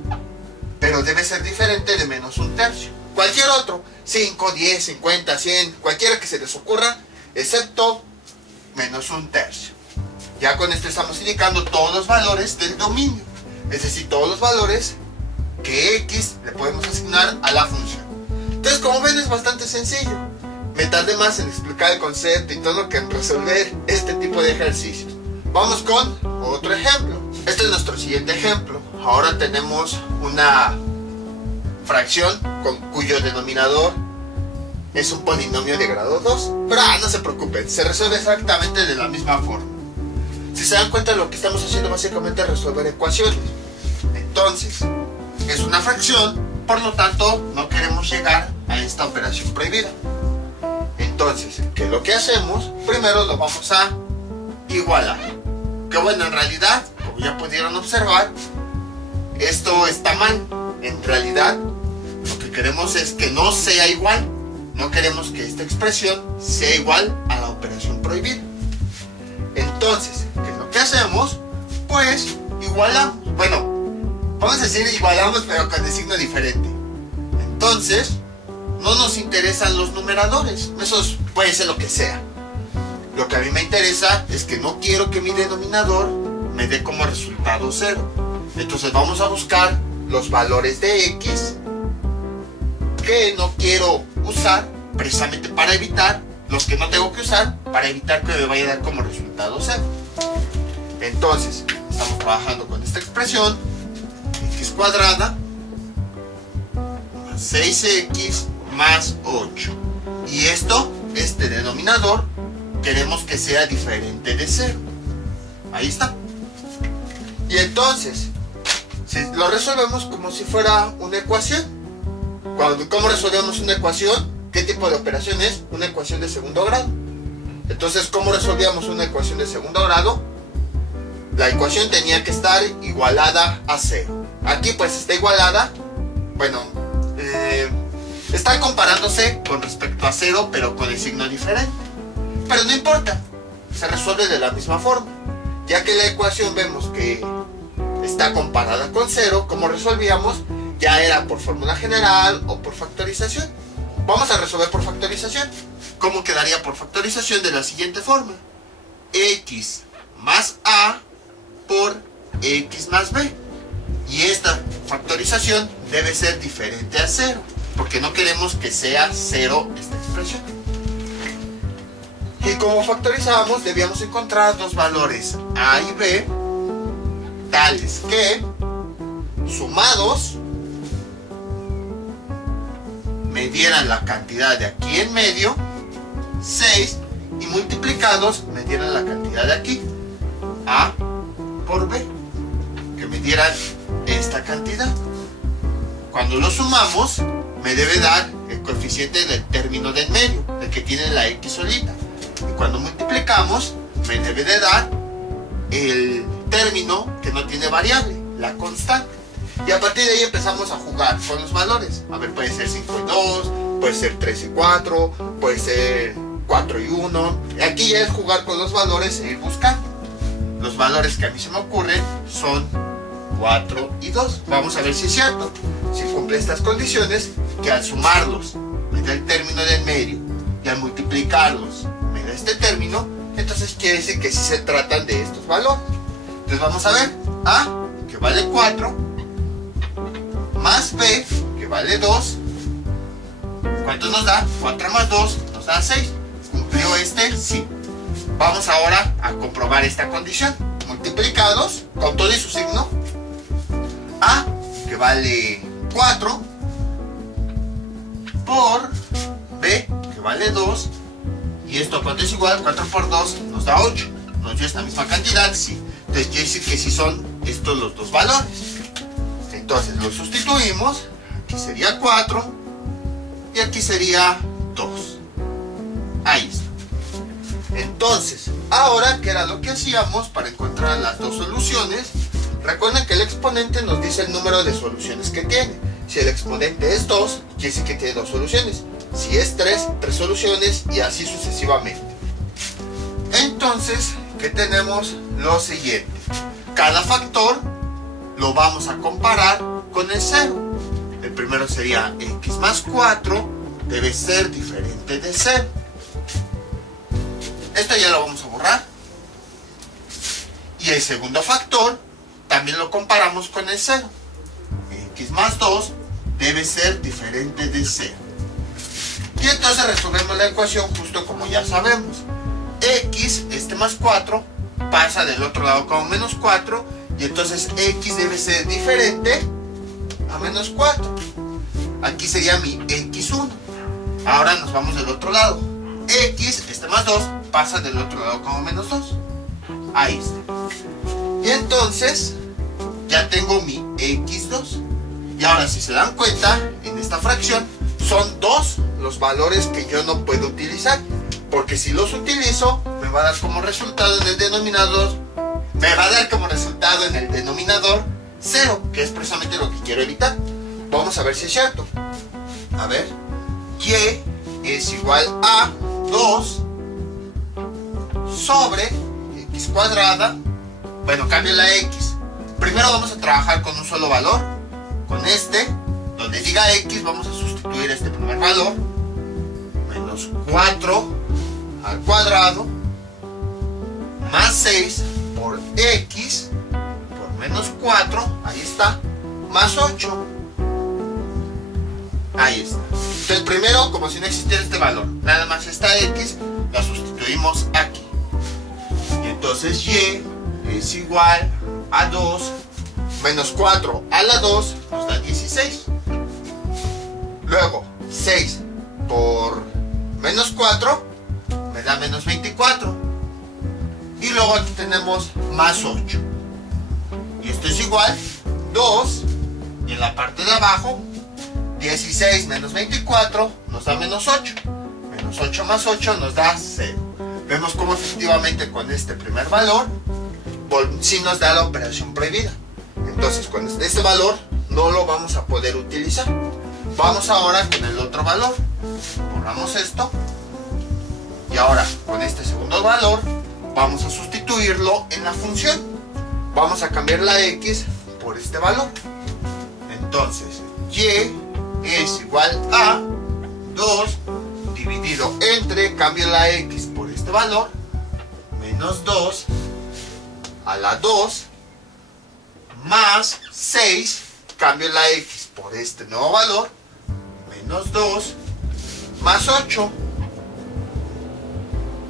pero debe ser diferente de menos 1/3. Cualquier otro, 5, 10, 50, 100, cualquiera que se les ocurra, excepto menos 1/3. Ya con esto estamos indicando todos los valores del dominio, es decir, todos los valores que X le podemos asignar a la función. Entonces, como ven, es bastante sencillo. Me tardé más en explicar el concepto y todo que en resolver este tipo de ejercicios. Vamos con otro ejemplo. Este es nuestro siguiente ejemplo. Ahora tenemos una fracción cuyo denominador es un polinomio de grado 2. Pero no se preocupen, se resuelve exactamente de la misma forma. Si se dan cuenta, lo que estamos haciendo básicamente es resolver ecuaciones. Entonces, es una fracción, por lo tanto, no queremos llegar a esta operación prohibida. Entonces, ¿qué es lo que hacemos? Primero lo vamos a igualar. Que bueno, en realidad, como ya pudieron observar, esto está mal. En realidad, lo que queremos es que no sea igual. No queremos que esta expresión sea igual a la operación prohibida. Entonces, ¿qué es lo que hacemos? Pues igualamos. Bueno, vamos a decir igualamos, pero con el signo diferente. Entonces, no nos interesan los numeradores. Esos puede ser lo que sea. Lo que a mí me interesa es que no quiero que mi denominador me dé como resultado 0. Entonces vamos a buscar los valores de X que no quiero usar, precisamente para evitar los que no tengo que usar, para evitar que me vaya a dar como resultado 0. Entonces, estamos trabajando con esta expresión, x cuadrada 6x más 8. Y esto, este denominador, queremos que sea diferente de 0. Ahí está. Y entonces, si lo resolvemos como si fuera una ecuación. ¿Cómo resolvemos una ecuación? ¿Qué tipo de operación es? Una ecuación de segundo grado. Entonces, ¿cómo resolvíamos una ecuación de segundo grado? La ecuación tenía que estar igualada a 0. Aquí pues está igualada, bueno, está comparándose con respecto a 0, pero con el signo diferente. Pero no importa, se resuelve de la misma forma. Ya que la ecuación vemos que está comparada con 0, como resolvíamos, ya era por fórmula general o por factorización. Vamos a resolver por factorización. ¿Cómo quedaría por factorización? De la siguiente forma: x más a por x más b. Y esta factorización debe ser diferente a 0, porque no queremos que sea 0 esta expresión. Y como factorizábamos, debíamos encontrar dos valores a y b, tales que sumados me dieran la cantidad de aquí en medio, 6, y multiplicados me dieran la cantidad de aquí, a por b, que me dieran esta cantidad. Cuando lo sumamos, me debe dar el coeficiente del término del medio, el que tiene la x solita. Y cuando multiplicamos, me debe de dar el término que no tiene variable, la constante. Y a partir de ahí empezamos a jugar con los valores. A ver, puede ser 5 y 2, puede ser 3 y 4, puede ser 4 y 1. Aquí ya es jugar con los valores e ir buscando. Los valores que a mí se me ocurren son 4 y 2. Vamos a ver si es cierto. Si cumple estas condiciones, que al sumarlos me da el término del medio y al multiplicarlos me da este término, entonces quiere decir que sí se tratan de estos valores. Entonces vamos a ver: a, que vale 4, más b, que vale 2. ¿Cuánto nos da? 4 más 2 nos da 6. ¿Cumplió este? Sí. Vamos ahora a comprobar esta condición. Multiplicados con todo y su signo, a, que vale 4, por b, que vale 2, y esto cuánto es igual, 4 por 2 nos da 8. ¿Nos dio esta misma cantidad? Sí. Entonces quiere decir que sí son estos los dos valores. Entonces los sustituimos. Aquí sería 4 y aquí sería 2. Ahí está. Entonces, ahora, ¿qué era lo que hacíamos para encontrar las dos soluciones? Recuerden que el exponente nos dice el número de soluciones que tiene. Si el exponente es 2, quiere decir que tiene dos soluciones. Si es 3, 3 soluciones, y así sucesivamente. Entonces, ¿qué tenemos? Lo siguiente: cada factor lo vamos a comparar con el 0. El primero sería x más 4 debe ser diferente de 0. Esto ya lo vamos a borrar. Y el segundo factor también lo comparamos con el 0. X más 2 debe ser diferente de 0. Y entonces resolvemos la ecuación justo como ya sabemos. X, este más 4, pasa del otro lado como menos 4. Y entonces x debe ser diferente a menos 4. Aquí sería mi x1. Ahora nos vamos del otro lado. X, este más 2, pasa del otro lado como menos 2. Ahí está. Y entonces ya tengo mi x2. Y ahora, si se dan cuenta, en esta fracción son 2 los valores que yo no puedo utilizar, porque si los utilizo me va a dar como resultado en el denominador, 0, que es precisamente lo que quiero evitar. Vamos a ver si es cierto. A ver, y es igual a 2 sobre x cuadrada. Bueno, cambio la x. Primero vamos a trabajar con un solo valor, con este. Donde diga x vamos a sustituir este primer valor, menos 4 al cuadrado más 6 por x por menos 4, ahí está, más 8. Ahí está. Entonces primero, como si no existiera este valor, nada más esta x la sustituimos aquí. Y entonces y es igual a 2 menos 4 a la 2 nos da 16. Luego, 6 por menos 4 me da menos 24. Y luego aquí tenemos más 8. Y esto es igual 2. Y en la parte de abajo, 16 menos 24 nos da menos 8. Menos 8 más 8 nos da 0. Vemos cómo efectivamente con este primer valor sí nos da la operación prohibida. Entonces con este valor no lo vamos a poder utilizar. Vamos ahora con el otro valor. Borramos esto. Y ahora con este segundo valor vamos a sustituirlo en la función. Vamos a cambiar la x por este valor. Entonces y es igual a 2 dividido entre, cambio la x por este valor, menos 2 a la 2 más 6, cambio la x por este nuevo valor, menos 2 más 8.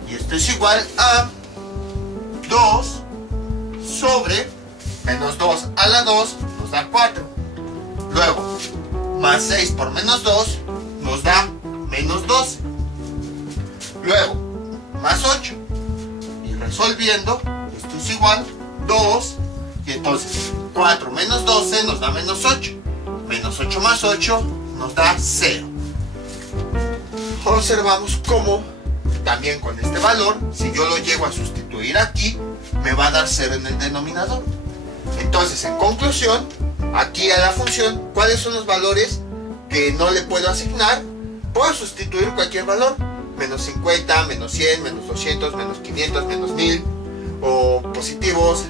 Y esto es igual a 2 sobre menos 2 a la 2 nos da 4. Luego, más 6 por menos 2 nos da menos 12. Luego, más 8. Y resolviendo, esto es igual 2. Y entonces, 4 menos 12 nos da menos 8. Menos 8 más 8 nos da 0. Observamos cómo también con este valor, si yo lo llego a sustituir aquí, me va a dar 0 en el denominador. Entonces, en conclusión, aquí a la función, ¿cuáles son los valores que no le puedo asignar? Puedo sustituir cualquier valor. Menos 50, menos 100, menos 200, menos 500, menos 1000. O positivos,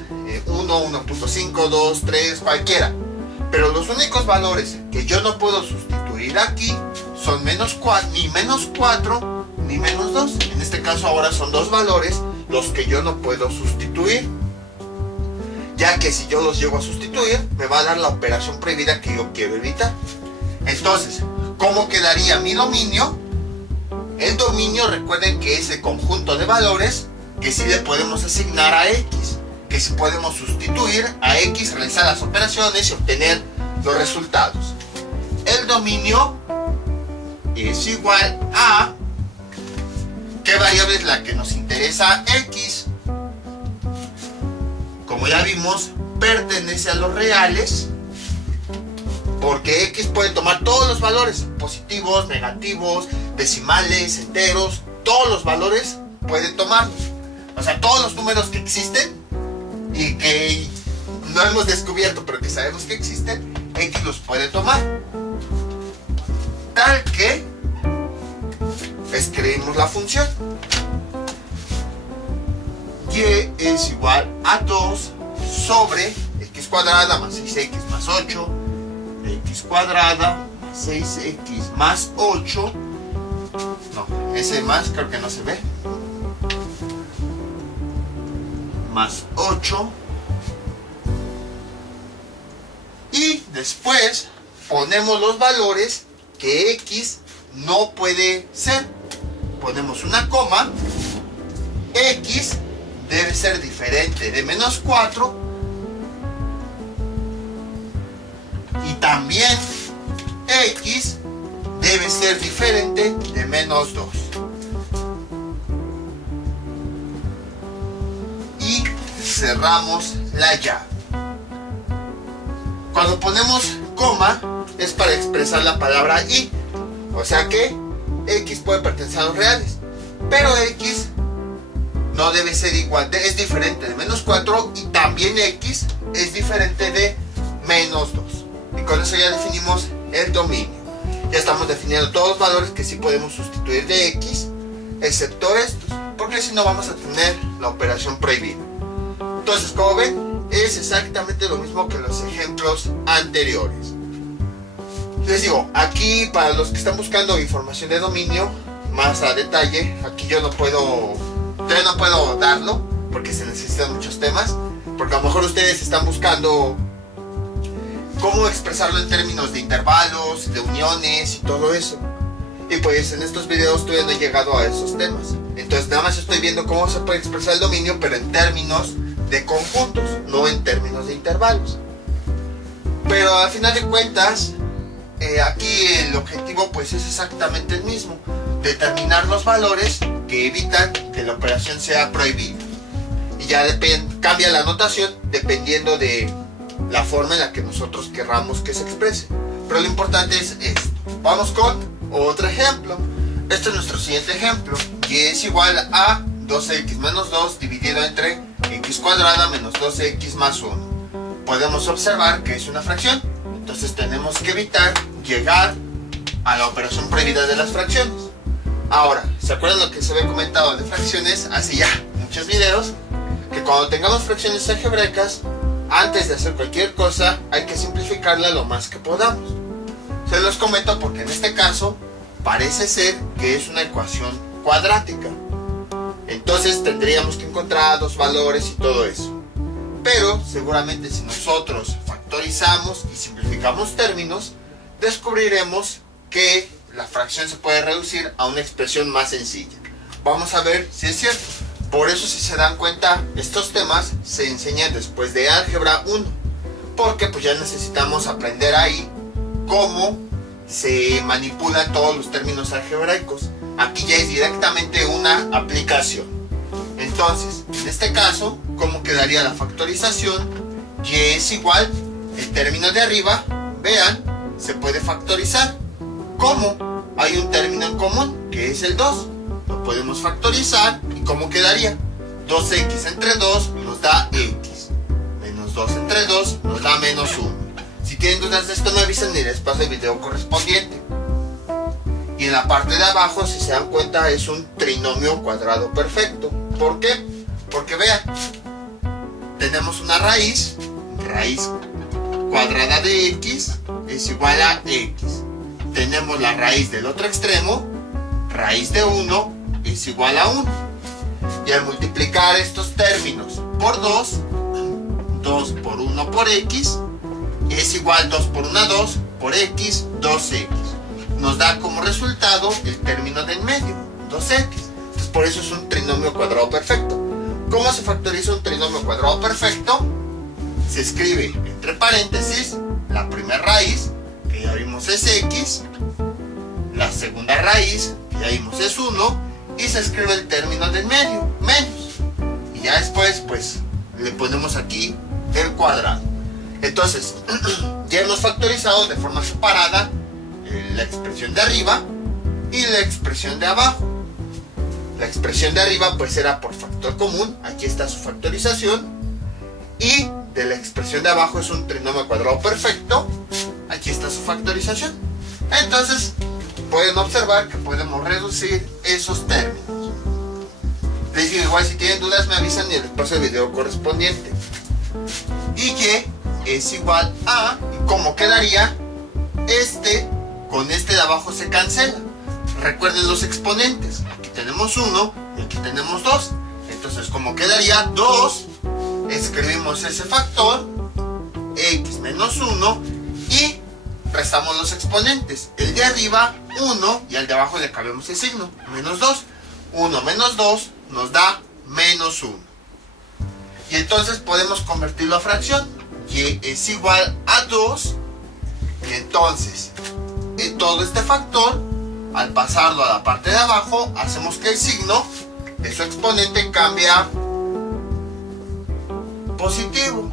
1, 1.5, 2, 3, cualquiera. Pero los únicos valores que yo no puedo sustituir aquí son menos 4, ni menos 4, ni menos 2. En este caso ahora son dos valores los que yo no puedo sustituir. Ya que si yo los llego a sustituir, me va a dar la operación prohibida que yo quiero evitar. Entonces, ¿cómo quedaría mi dominio? El dominio, recuerden que es el conjunto de valores que sí le podemos asignar a x, que sí podemos sustituir a x, realizar las operaciones y obtener los resultados. El dominio es igual a, ¿qué variable es la que nos interesa? X. Como ya vimos, pertenece a los reales, porque x puede tomar todos los valores, positivos, negativos, decimales, enteros, todos los valores puede tomar. O sea, todos los números que existen y que no hemos descubierto, pero que sabemos que existen, x los puede tomar. Tal que escribimos la función. Y es igual a 2 sobre x cuadrada más 6x más 8, x cuadrada más 6x más 8, no, ese más creo que no se ve, más 8, y después ponemos los valores que x no puede ser, ponemos una coma, x debe ser diferente de menos 4 y también x debe ser diferente de menos 2. Y cerramos la llave. Cuando ponemos coma es para expresar la palabra y, o sea que x puede pertenecer a los reales, pero x no debe ser igual, es diferente de menos 4 y también x es diferente de menos 2. Y con eso ya definimos el dominio. Ya estamos definiendo todos los valores que sí podemos sustituir de x, excepto estos, porque si no vamos a tener la operación prohibida. Entonces, como ven, es exactamente lo mismo que los ejemplos anteriores. Les digo, aquí para los que están buscando información de dominio más a detalle, aquí yo no puedo darlo porque se necesitan muchos temas, porque a lo mejor ustedes están buscando cómo expresarlo en términos de intervalos, de uniones y todo eso, y pues en estos videos todavía no he llegado a esos temas. Entonces nada más estoy viendo cómo se puede expresar el dominio, pero en términos de conjuntos, no en términos de intervalos. Pero al final de cuentas aquí el objetivo pues es exactamente el mismo, determinar los valores que evitan que la operación sea prohibida. Y ya cambia la notación dependiendo de la forma en la que nosotros querramos que se exprese. Pero lo importante es esto. Vamos con otro ejemplo. Este es nuestro siguiente ejemplo. Y es igual a 2x menos 2 dividido entre x cuadrada menos 2x más 1. Podemos observar que es una fracción. Entonces tenemos que evitar llegar a la operación prohibida de las fracciones. Ahora, ¿se acuerdan lo que se había comentado de fracciones hace ya muchos videos? Que cuando tengamos fracciones algebraicas, antes de hacer cualquier cosa, hay que simplificarla lo más que podamos. Se los comento porque en este caso parece ser que es una ecuación cuadrática. Entonces tendríamos que encontrar dos valores y todo eso. Pero seguramente si nosotros factorizamos y simplificamos términos, descubriremos que la fracción se puede reducir a una expresión más sencilla. Vamos a ver si es cierto. Por eso, si se dan cuenta, estos temas se enseñan después de álgebra 1, porque pues ya necesitamos aprender ahí cómo se manipulan todos los términos algebraicos. Aquí ya es directamente una aplicación. Entonces, en este caso, ¿cómo quedaría la factorización? Y es igual, el término de arriba, vean, se puede factorizar. ¿Cómo? Hay un término en común, que es el 2. Lo podemos factorizar. ¿Y cómo quedaría? 2x entre 2 nos da x. Menos 2 entre 2 nos da menos 1. Si tienen dudas de esto, me avisan y les paso el video correspondiente. Y en la parte de abajo, si se dan cuenta, es un trinomio cuadrado perfecto. ¿Por qué? Porque vean, tenemos una raíz cuadrada de x es igual a x. Tenemos la raíz del otro extremo, raíz de 1 es igual a 1. Y al multiplicar estos términos por 2, 2 por 1 por x, es igual 2 por 1 2 por x, 2x. Nos da como resultado el término del medio, 2x. Entonces por eso es un trinomio cuadrado perfecto. ¿Cómo se factoriza un trinomio cuadrado perfecto? Se escribe entre paréntesis la primera raíz, que ya vimos es x, la segunda raíz, que ya vimos es 1, y se escribe el término del medio, menos. Y ya después, pues, le ponemos aquí el cuadrado. Entonces, ya hemos factorizado de forma separada la expresión de arriba y la expresión de abajo. La expresión de arriba, pues, era por factor común, aquí está su factorización, y de la expresión de abajo es un trinomio cuadrado perfecto, aquí está su factorización. Entonces pueden observar que podemos reducir esos términos. Les digo, igual si tienen dudas me avisan y les paso el video correspondiente. Y que es igual a, ¿y cómo quedaría? Este con este de abajo se cancela. Recuerden los exponentes, aquí tenemos 1 y aquí tenemos 2. Entonces, ¿cómo quedaría? 2, escribimos ese factor, x menos 1, y restamos los exponentes. El de arriba, 1, y al de abajo le cambiamos el signo, menos 2. 1 menos 2 nos da menos 1. Y entonces podemos convertirlo a fracción. Y es igual a 2. Y entonces, en todo este factor, al pasarlo a la parte de abajo, hacemos que el signo de su exponente cambie a positivo.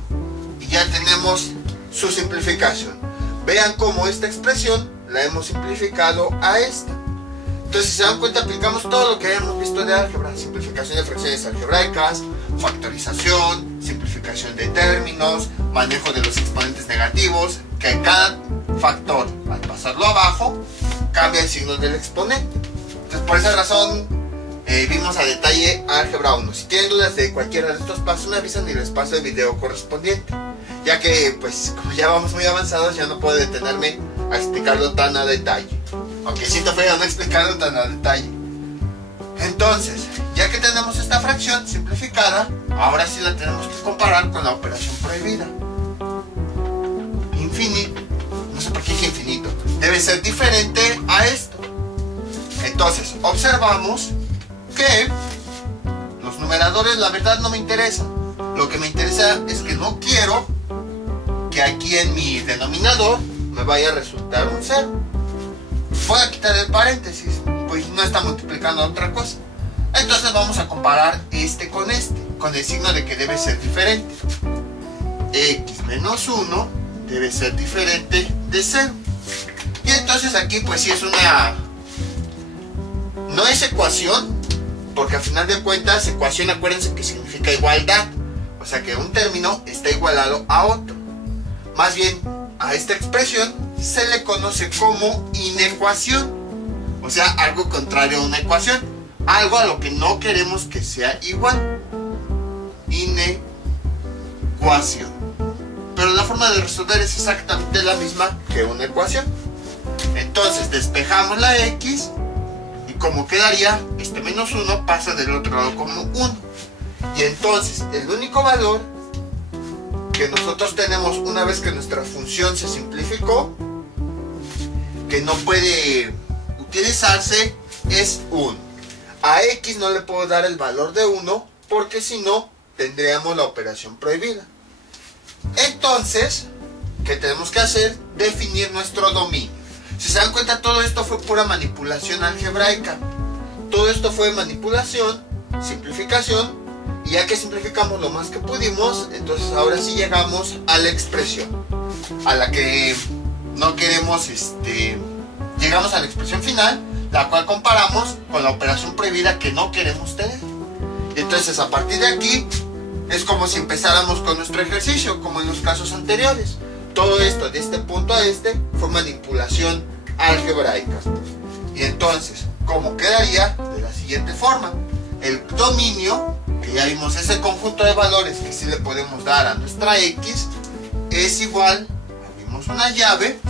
Y ya tenemos su simplificación. Vean cómo esta expresión la hemos simplificado a esta. Entonces, si se dan cuenta, aplicamos todo lo que habíamos visto de álgebra. Simplificación de fracciones algebraicas, factorización, simplificación de términos, manejo de los exponentes negativos, que cada factor, al pasarlo abajo, cambia el signo del exponente. Entonces, por esa razón, vimos a detalle álgebra 1. Si tienen dudas de cualquiera de estos pasos, me avisan y les paso el video correspondiente. Ya que, pues, como ya vamos muy avanzados, ya no puedo detenerme a explicarlo tan a detalle. Aunque siento feo no explicarlo tan a detalle. Entonces, ya que tenemos esta fracción simplificada, ahora sí la tenemos que comparar con la operación prohibida. Infinito, no sé por qué dije infinito, debe ser diferente a esto. Entonces, observamos que los numeradores la verdad no me interesan. Lo que me interesa es que no quiero que aquí en mi denominador me vaya a resultar un 0. Voy a quitar el paréntesis, pues no está multiplicando a otra cosa. Entonces vamos a comparar este, con el signo de que debe ser diferente. X menos 1 debe ser diferente de 0. Y entonces aquí pues sí es una... no es ecuación, porque al final de cuentas ecuación, acuérdense que significa igualdad. O sea que un término está igualado a otro. Más bien, a esta expresión se le conoce como inecuación. O sea, algo contrario a una ecuación. Algo a lo que no queremos que sea igual. Inecuación. Pero la forma de resolver es exactamente la misma que una ecuación. Entonces despejamos la X. Y como quedaría, este menos 1 pasa del otro lado como 1. Y entonces el único valor que nosotros tenemos una vez que nuestra función se simplificó, que no puede utilizarse, es 1. A X no le puedo dar el valor de 1 porque si no tendríamos la operación prohibida. Entonces, ¿qué tenemos que hacer? Definir nuestro dominio. Si se dan cuenta, todo esto fue pura manipulación algebraica. Todo esto fue manipulación, simplificación. Y ya que simplificamos lo más que pudimos, entonces ahora sí llegamos a la expresión a la que no queremos, llegamos a la expresión final, la cual comparamos con la operación prohibida que no queremos tener. Y entonces a partir de aquí es como si empezáramos con nuestro ejercicio, como en los casos anteriores. Todo esto de este punto a este fue manipulación algebraica. Y entonces, ¿cómo quedaría? De la siguiente forma: el dominio, que ya vimos, ese conjunto de valores que sí le podemos dar a nuestra X, es igual, abrimos una llave,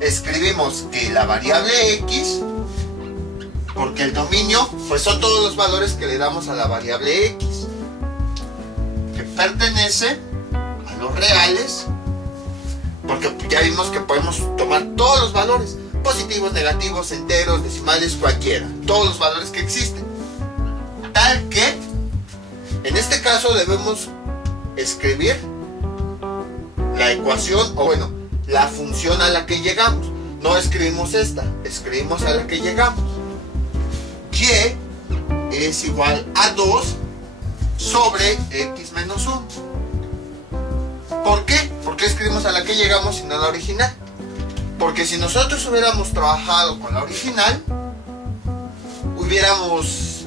escribimos que la variable X, porque el dominio pues son todos los valores que le damos a la variable X, que pertenece a los reales, porque ya vimos que podemos tomar todos los valores, positivos, negativos, enteros, decimales, cualquiera, todos los valores que existen, tal que en este caso debemos escribir la ecuación, o bueno, la función a la que llegamos. No escribimos esta, escribimos a la que llegamos. Y es igual a 2 sobre X menos 1. ¿Por qué? ¿Por qué escribimos a la que llegamos y no a la original? Porque si nosotros hubiéramos trabajado con la original,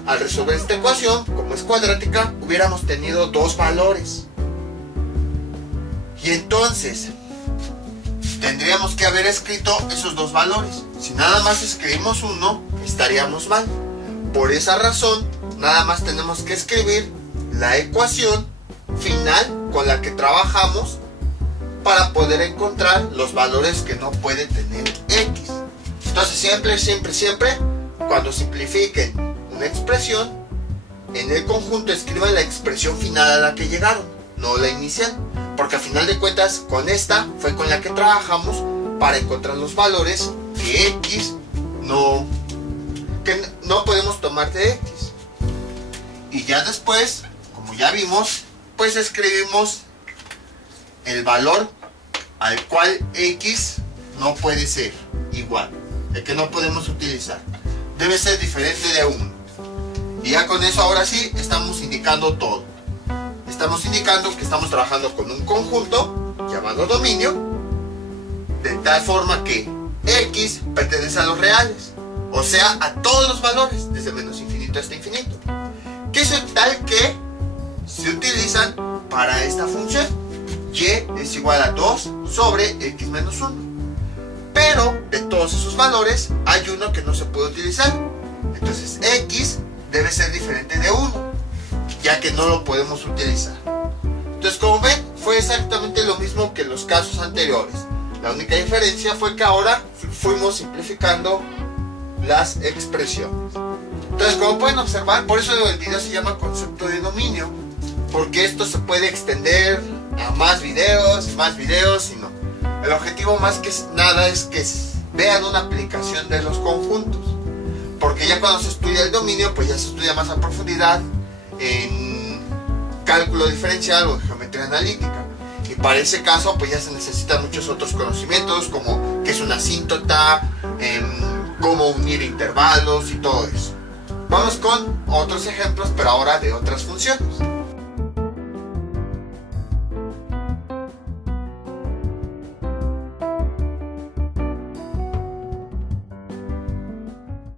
al resolver esta ecuación, como es cuadrática, hubiéramos tenido dos valores. Y entonces tendríamos que haber escrito esos dos valores. Si nada más escribimos uno, estaríamos mal. Por esa razón, nada más tenemos que escribir la ecuación final con la que trabajamos para poder encontrar los valores que no puede tener X. Entonces siempre, cuando simplifiquen una expresión, en el conjunto escriban la expresión final a la que llegaron, no la inicial, porque al final de cuentas con esta fue con la que trabajamos para encontrar los valores que X no podemos tomar de X. Y ya después, como ya vimos, pues escribimos el valor al cual X no puede ser igual, el que no podemos utilizar, debe ser diferente de 1. Y ya con eso ahora sí estamos indicando todo. Estamos indicando que estamos trabajando con un conjunto llamado dominio, de tal forma que X pertenece a los reales, o sea, a todos los valores, desde menos infinito hasta infinito, que es tal que se utilizan para esta función. Y es igual a 2 sobre X menos 1. Pero de todos esos valores hay uno que no se puede utilizar. Entonces X debe ser diferente de 1, ya que no lo podemos utilizar. Entonces, como ven, fue exactamente lo mismo que en los casos anteriores. La única diferencia fue que ahora fuimos simplificando las expresiones. Entonces, como pueden observar, por eso el video se llama concepto de dominio, porque esto se puede extender a más videos, y no. El objetivo más que nada es que vean una aplicación de los conjuntos, porque ya cuando se estudia el dominio, pues ya se estudia más a profundidad en cálculo diferencial o en geometría analítica. Y para ese caso pues ya se necesitan muchos otros conocimientos, como qué es una asíntota, cómo unir intervalos y todo eso. Vamos con otros ejemplos, pero ahora de otras funciones.